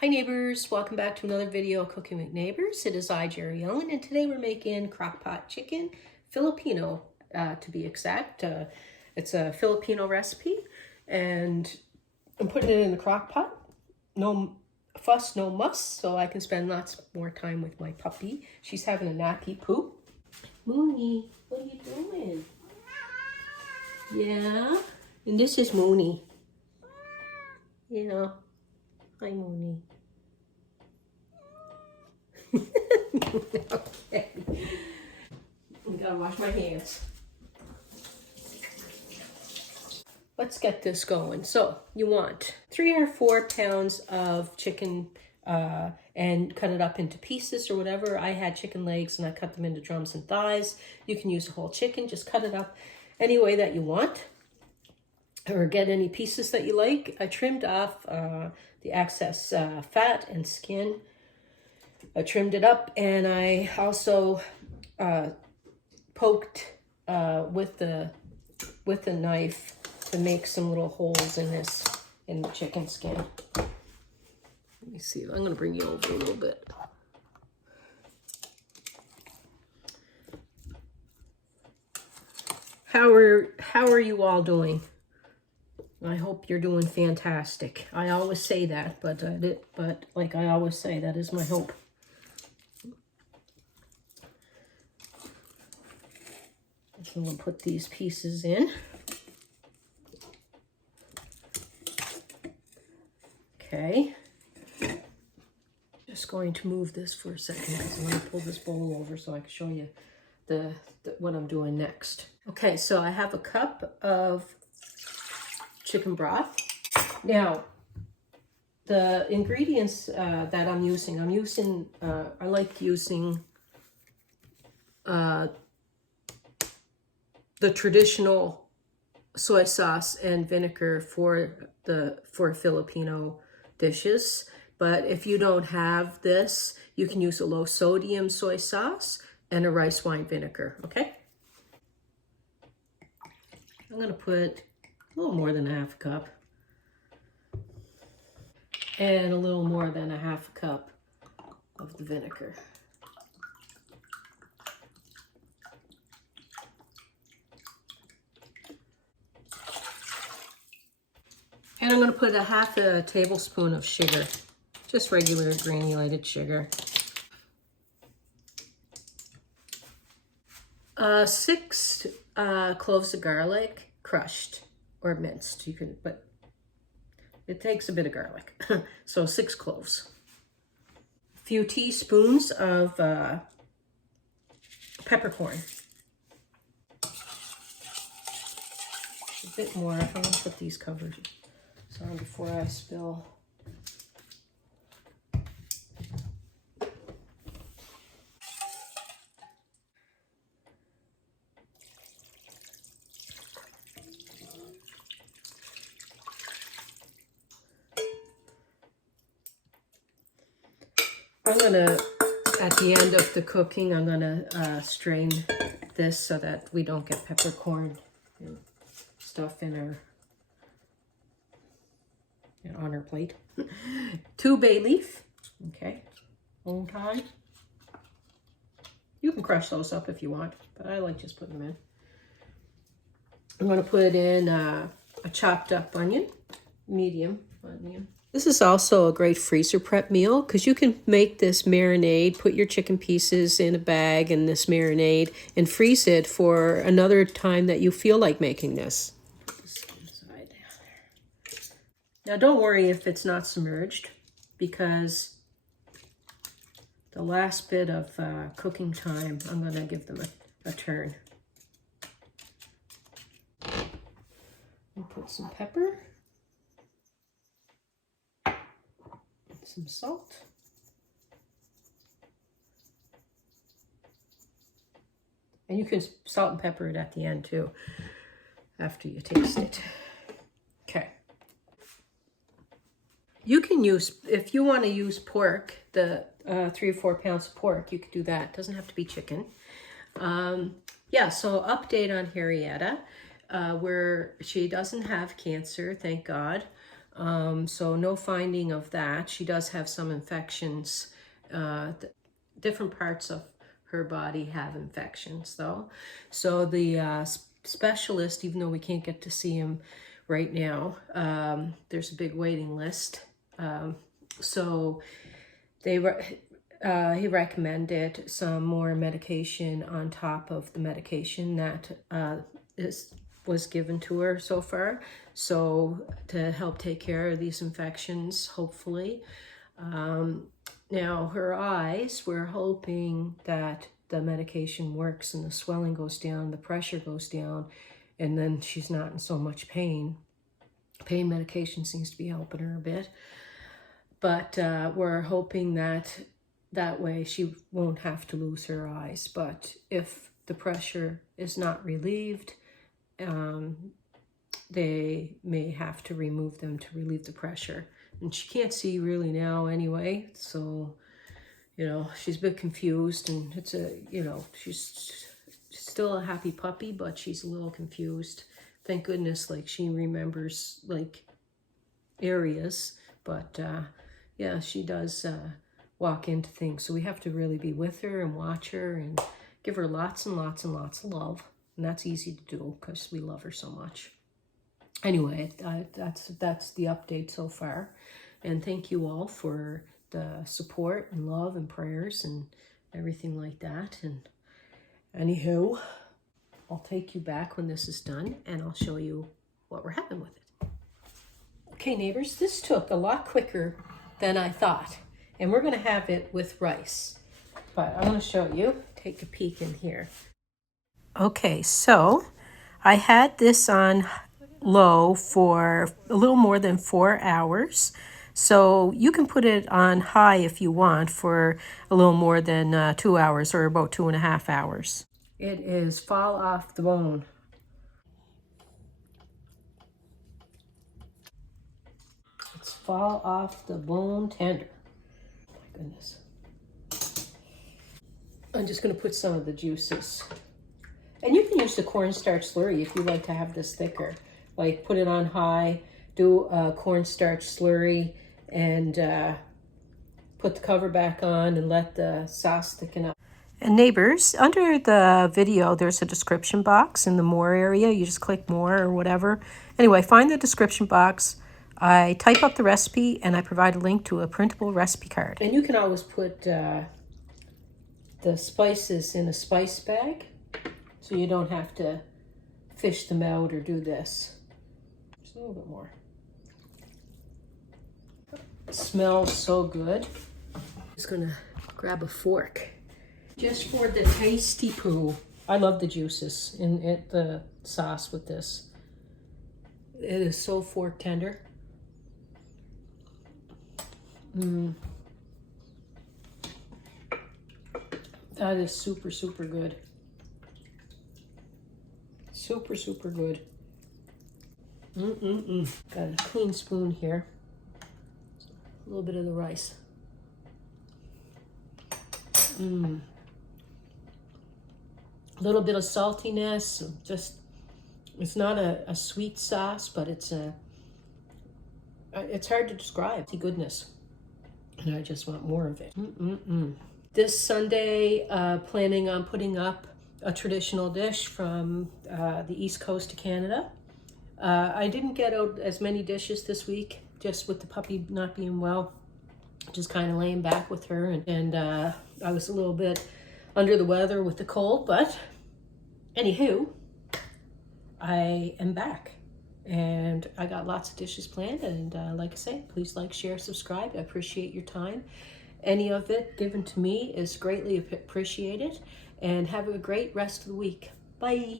Hi neighbors, welcome back to another video of Cooking with Neighbors. It is I, Jerri-ellen, and today we're making Crockpot Chicken, Filipino to be exact. It's a Filipino recipe, and I'm putting it in the crock pot. No fuss, no muss, so I can spend lots more time with my puppy. She's having a nappy poo. Mooney, what are you doing? Yeah, and this is Mooney. Yeah. Hi, Mooney. Okay. I gotta wash my hands. Let's get this going. So you want 3 or 4 pounds of chicken and cut it up into pieces or whatever. I had chicken legs and I cut them into drums and thighs. You can use a whole chicken, just cut it up any way that you want, or get any pieces that you like. I trimmed off the excess fat and skin. I trimmed it up, and I also poked with the knife to make some little holes in the chicken skin. Let me see. I'm going to bring you over a little bit. How are you all doing? I hope you're doing fantastic. I always say that, but like I always say, that is my hope. So we'll put these pieces in. Okay. Just going to move this for a second because I'm going to pull this bowl over so I can show you what I'm doing next. Okay, so I have a cup of chicken broth. Now, the ingredients that I'm using, I like using the traditional soy sauce and vinegar for Filipino dishes. But if you don't have this, you can use a low sodium soy sauce and a rice wine vinegar, okay? I'm gonna put a little more than a half cup and a little more than a half cup of the vinegar. And I'm going to put a half a tablespoon of sugar, just regular granulated sugar. 6 cloves of garlic, crushed or minced. You can, but it takes a bit of garlic. So 6 cloves. A few teaspoons of peppercorn. A bit more. I'm going to put these covered. Sorry, before I spill. I'm gonna, at the end of the cooking, I'm gonna strain this so that we don't get peppercorn and stuff on our plate. 2 bay leaf, okay, long time. You can crush those up if you want, but I like just putting them in. I'm going to put in a chopped up onion, medium onion. This is also a great freezer prep meal because you can make this marinade, put your chicken pieces in a bag and this marinade and freeze it for another time that you feel like making this. Now don't worry if it's not submerged, because the last bit of cooking time, I'm going to give them a turn. I'll put some pepper, some salt, and you can salt and pepper it at the end too, after you taste it. Okay. You can use, if you want to use pork, the 3 or 4 pounds of pork, you could do that. It doesn't have to be chicken. Yeah, so update on Jerri-ellen, where she doesn't have cancer, thank God. So no finding of that. She does have some infections. Different parts of her body have infections though. So the specialist, even though we can't get to see him right now, there's a big waiting list. So he recommended some more medication on top of the medication that was given to her so far. So to help take care of these infections, hopefully. Now her eyes, we're hoping that the medication works and the swelling goes down, the pressure goes down, and then she's not in so much pain. Pain medication seems to be helping her a bit. But we're hoping that way she won't have to lose her eyes. But if the pressure is not relieved, they may have to remove them to relieve the pressure. And she can't see really now anyway, so, you know, she's a bit confused, and it's she's still a happy puppy, but she's a little confused. Thank goodness, like, she remembers, like, areas, but, yeah, she does walk into things, so we have to really be with her and watch her and give her lots and lots and lots of love, and that's easy to do because we love her so much. Anyway, that's the update so far, and thank you all for the support and love and prayers and everything like that. And anywho, I'll take you back when this is done, and I'll show you what we're having with it. Okay, neighbors, this took a lot quicker than I thought, and we're going to have it with rice, but I'm going to show you. Take a peek in here. Okay, so I had this on low for a little more than 4 hours. So you can put it on high if you want for a little more than 2 hours, or about 2.5 hours. It is fall off the bone. It's fall off the bone tender. Oh my goodness. I'm just going to put some of the juices. And you can use the cornstarch slurry if you like to have this thicker. Like, put it on high, do a cornstarch slurry, and put the cover back on and let the sauce thicken up. And neighbors, under the video, there's a description box in the more area. You just click more or whatever. Anyway, find the description box. I type up the recipe, and I provide a link to a printable recipe card. And you can always put the spices in a spice bag, so you don't have to fish them out or do this. Just a little bit more. It smells so good. Just gonna grab a fork just for the tasty poo. I love the juices in the sauce with this. It is so fork tender. That is super, super good. Super, super good. Got a clean spoon here. A little bit of the rice. A little bit of saltiness. Just, it's not a sweet sauce, but it's hard to describe. The goodness. And I just want more of it. This Sunday, planning on putting up a traditional dish from the East Coast of Canada. I didn't get out as many dishes this week, just with the puppy not being well. Just kind of laying back with her, and I was a little bit under the weather with the cold, but anywho, I am back, and I got lots of dishes planned, and like I say, please like, share, subscribe. I appreciate your time. Any of it given to me is greatly appreciated, and have a great rest of the week. Bye.